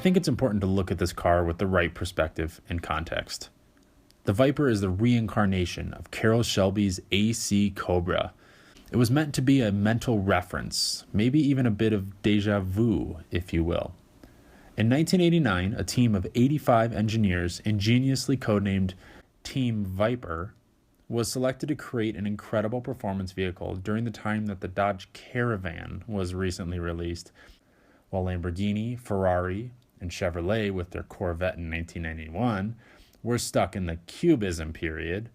think it's important to look at this car with the right perspective and context. The Viper is the reincarnation of Carroll Shelby's AC Cobra. It was meant to be a mental reference, maybe even a bit of deja vu, if you will. In 1989, a team of 85 engineers, ingeniously codenamed Team Viper, was selected to create an incredible performance vehicle during the time that the Dodge Caravan was recently released, while Lamborghini, Ferrari, and Chevrolet, with their Corvette in 1991, were stuck in the Cubism period.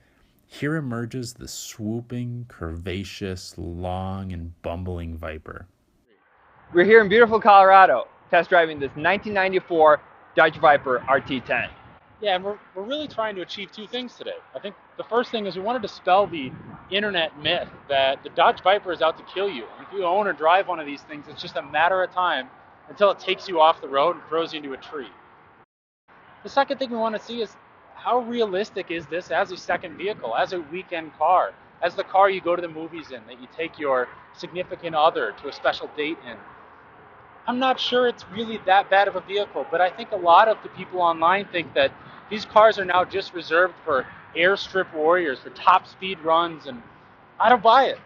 Here emerges the swooping, curvaceous, long, and bumbling Viper. We're here in beautiful Colorado, test driving this 1994 Dodge Viper RT10. Yeah, and we're really trying to achieve two things today. I think the first thing is we want to dispel the internet myth that the Dodge Viper is out to kill you. If you own or drive one of these things, it's just a matter of time until it takes you off the road and throws you into a tree. The second thing we want to see is how realistic is this as a second vehicle, as a weekend car, as the car you go to the movies in, that you take your significant other to a special date in. I'm not sure it's really that bad of a vehicle, but I think a lot of the people online think that these cars are now just reserved for airstrip warriors, for top speed runs, and I don't buy it.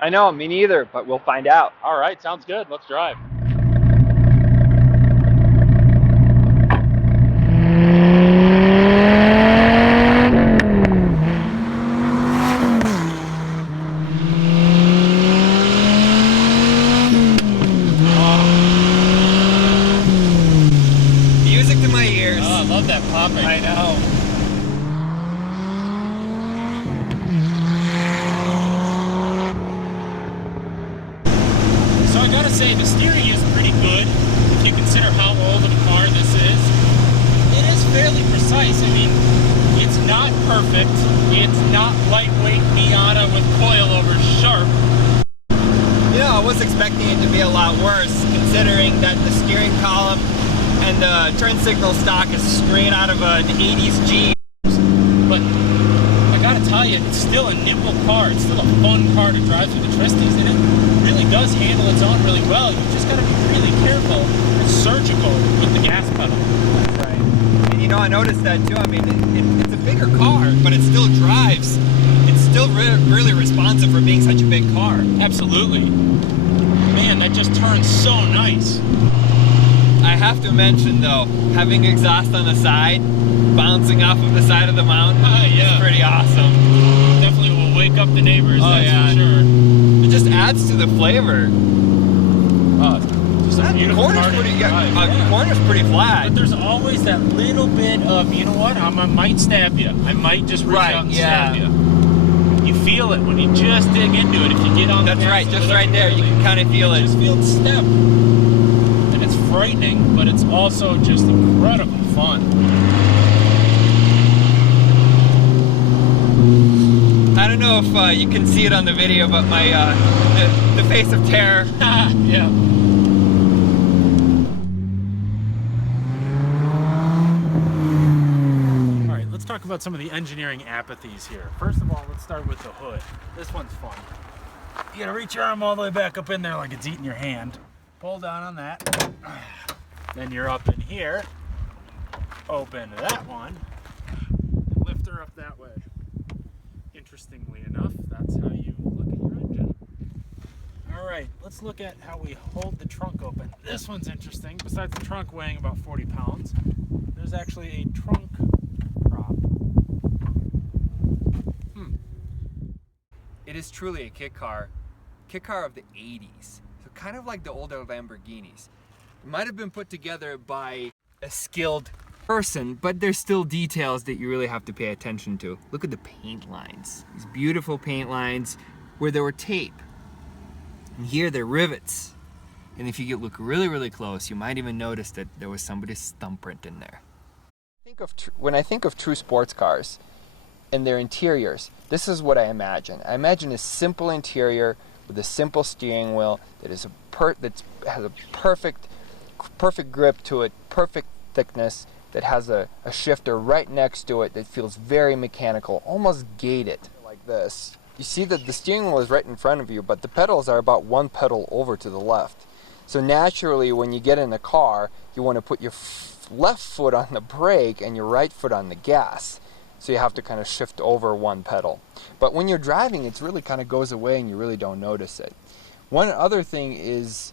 I know, me neither, but we'll find out. All right, sounds good. Let's drive. I know. So I gotta say, the steering is pretty good if you consider how old of a car this is. It is fairly precise. I mean, it's not perfect. It's not lightweight Miata with coilover sharp. You know, I was expecting it to be a lot worse, considering that the steering column and the turn signal stock is straight out of an 80s Jeep. But I gotta tell you, it's still a nimble car. It's still a fun car to drive through the twisties, and it really does handle its own really well. You just gotta be really careful and surgical with the gas pedal. That's right. And you know, I noticed that too. I mean, it's a bigger car, but it still drives. It's still really responsive for being such a big car. Absolutely. Man, that just turns so nice. I have to mention though, having exhaust on the side, bouncing off of the side of the mountain, yeah. is pretty awesome. Definitely will wake up the neighbors, Oh, that's yeah. for sure. It just adds to the flavor. Just a beautiful corner's car to pretty, drive. the corner's pretty flat. But there's always that little bit of, you know what, I might stab you. I might just reach out and stab you. You feel it when you just dig into it. If you get on the That's gas right, a just little right there. You can kind of feel it. Just feel the step. And it's frightening, but it's also just incredible fun. I don't know if you can see it on the video, but my the face of terror. Yeah. All right, let's talk about some of the engineering apathies here. First of all, let's start with the hood. This one's fun. You gotta reach your arm all the way back up in there like it's eating your hand. Pull down on that. Then you're up in here. Open that one. And lift her up that way. Interestingly enough, that's how you look at your engine. All right, let's look at how we hold the trunk open. This one's interesting. Besides the trunk weighing about 40 pounds, there's actually a trunk prop. It is truly a kit car of the 80s. So kind of like the older Lamborghinis. It might have been put together by a skilled person, but there's still details that you really have to pay attention to. Look at the paint lines. These beautiful paint lines where there were tape. And here they're rivets. And if you look really, really close, you might even notice that there was somebody's thumbprint in there. When I think of true sports cars and their interiors, this is what I imagine. I imagine a simple interior with a simple steering wheel that is that has a perfect grip to it, perfect thickness, that has a shifter right next to it that feels very mechanical, almost gated like this. You see that the steering wheel is right in front of you, but the pedals are about one pedal over to the left. So naturally, when you get in the car, you want to put your left foot on the brake and your right foot on the gas. So you have to kind of shift over one pedal. But when you're driving, it really kind of goes away and you really don't notice it. One other thing is,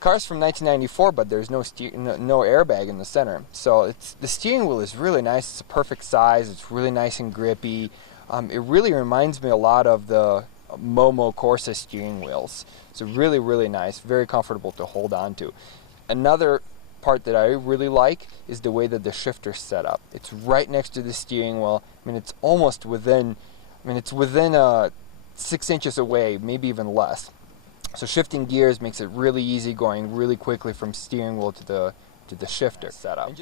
car's from 1994, but there's no airbag in the center. So the steering wheel is really nice. It's a perfect size. It's really nice and grippy. It really reminds me a lot of the Momo Corsa steering wheels. So really, really nice. Very comfortable to hold on to. Another part that I really like is the way that the shifter's set up. It's right next to the steering wheel. I mean, it's almost within, it's within 6 inches away, maybe even less. So shifting gears makes it really easy, going really quickly from steering wheel to the shifter setup.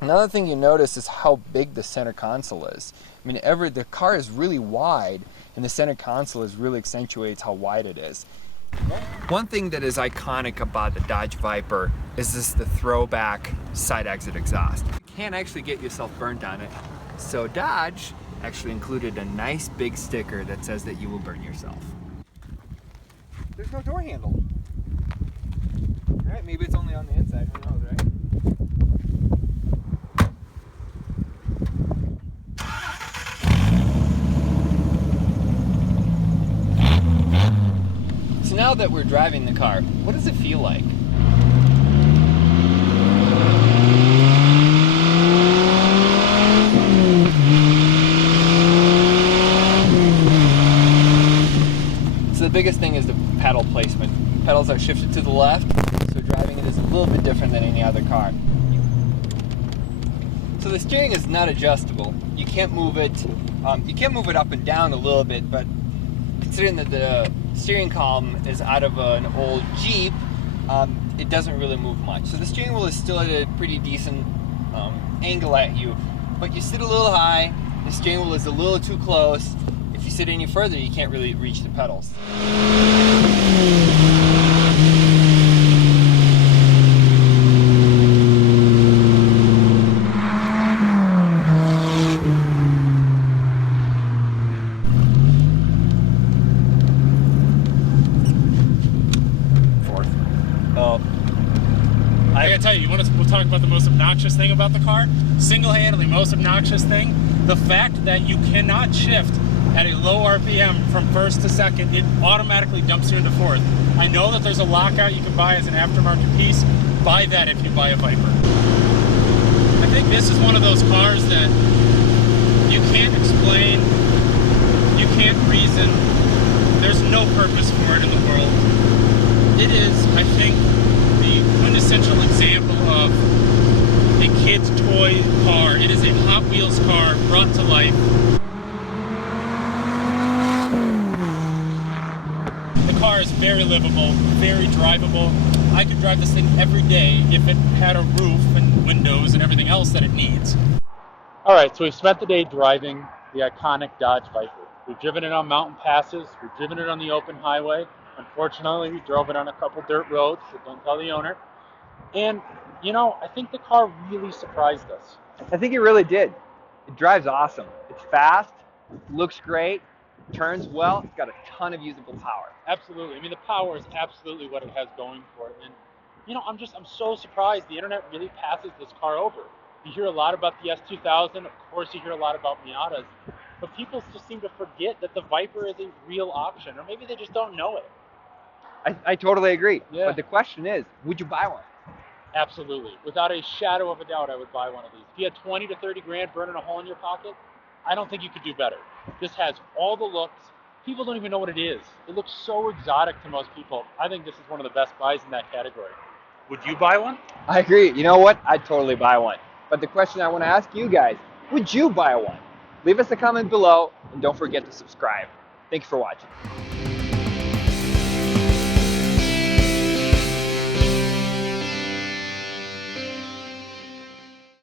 Another thing you notice is how big the center console is. I mean, the car is really wide, and the center console really accentuates how wide it is. One thing that is iconic about the Dodge Viper is the throwback side exit exhaust. You can't actually get yourself burnt on it, so Dodge actually included a nice big sticker that says that you will burn yourself. There's no door handle. Alright, maybe it's only on the inside, who knows, right? So now that we're driving the car, what does it feel like? So the biggest thing is the pedal placement. Pedals are shifted to the left, so driving it is a little bit different than any other car. So the steering is not adjustable. You can't move it. You can move it up and down a little bit, but considering that the steering column is out of an old Jeep, it doesn't really move much. So the steering wheel is still at a pretty decent angle at you, but you sit a little high. The steering wheel is a little too close. If you sit any further, you can't really reach the pedals. I gotta tell you, we'll talk about the most obnoxious thing about the car? Single-handedly, most obnoxious thing, the fact that you cannot shift at a low RPM from first to second. It automatically dumps you into fourth. I know that there's a lockout you can buy as an aftermarket piece. Buy that if you buy a Viper. I think this is one of those cars that you can't explain, you can't reason, there's no purpose for it in the world. It is, I think, the quintessential example of a kid's toy car. It is a Hot Wheels car brought to life. The car is very livable, very drivable. I could drive this thing every day if it had a roof and windows and everything else that it needs. All right, so we've spent the day driving the iconic Dodge Viper. We've driven it on mountain passes, we've driven it on the open highway. Unfortunately, we drove it on a couple dirt roads, so don't tell the owner. And, you know, I think the car really surprised us. I think it really did. It drives awesome. It's fast, looks great, turns well, it's got a ton of usable power. Absolutely. I mean, the power is absolutely what it has going for it. And, you know, I'm so surprised the internet really passes this car over. You hear a lot about the S2000, of course you hear a lot about Miatas, but people just seem to forget that the Viper is a real option, or maybe they just don't know it. I totally agree. Yeah. But the question is, would you buy one? Absolutely. Without a shadow of a doubt, I would buy one of these. If you had 20 to 30 grand burning a hole in your pocket, I don't think you could do better. This has all the looks. People don't even know what it is. It looks so exotic to most people. I think this is one of the best buys in that category. Would you buy one? I agree. You know what? I'd totally buy one. But the question I want to ask you guys, would you buy one? Leave us a comment below, and don't forget to subscribe. Thanks for watching.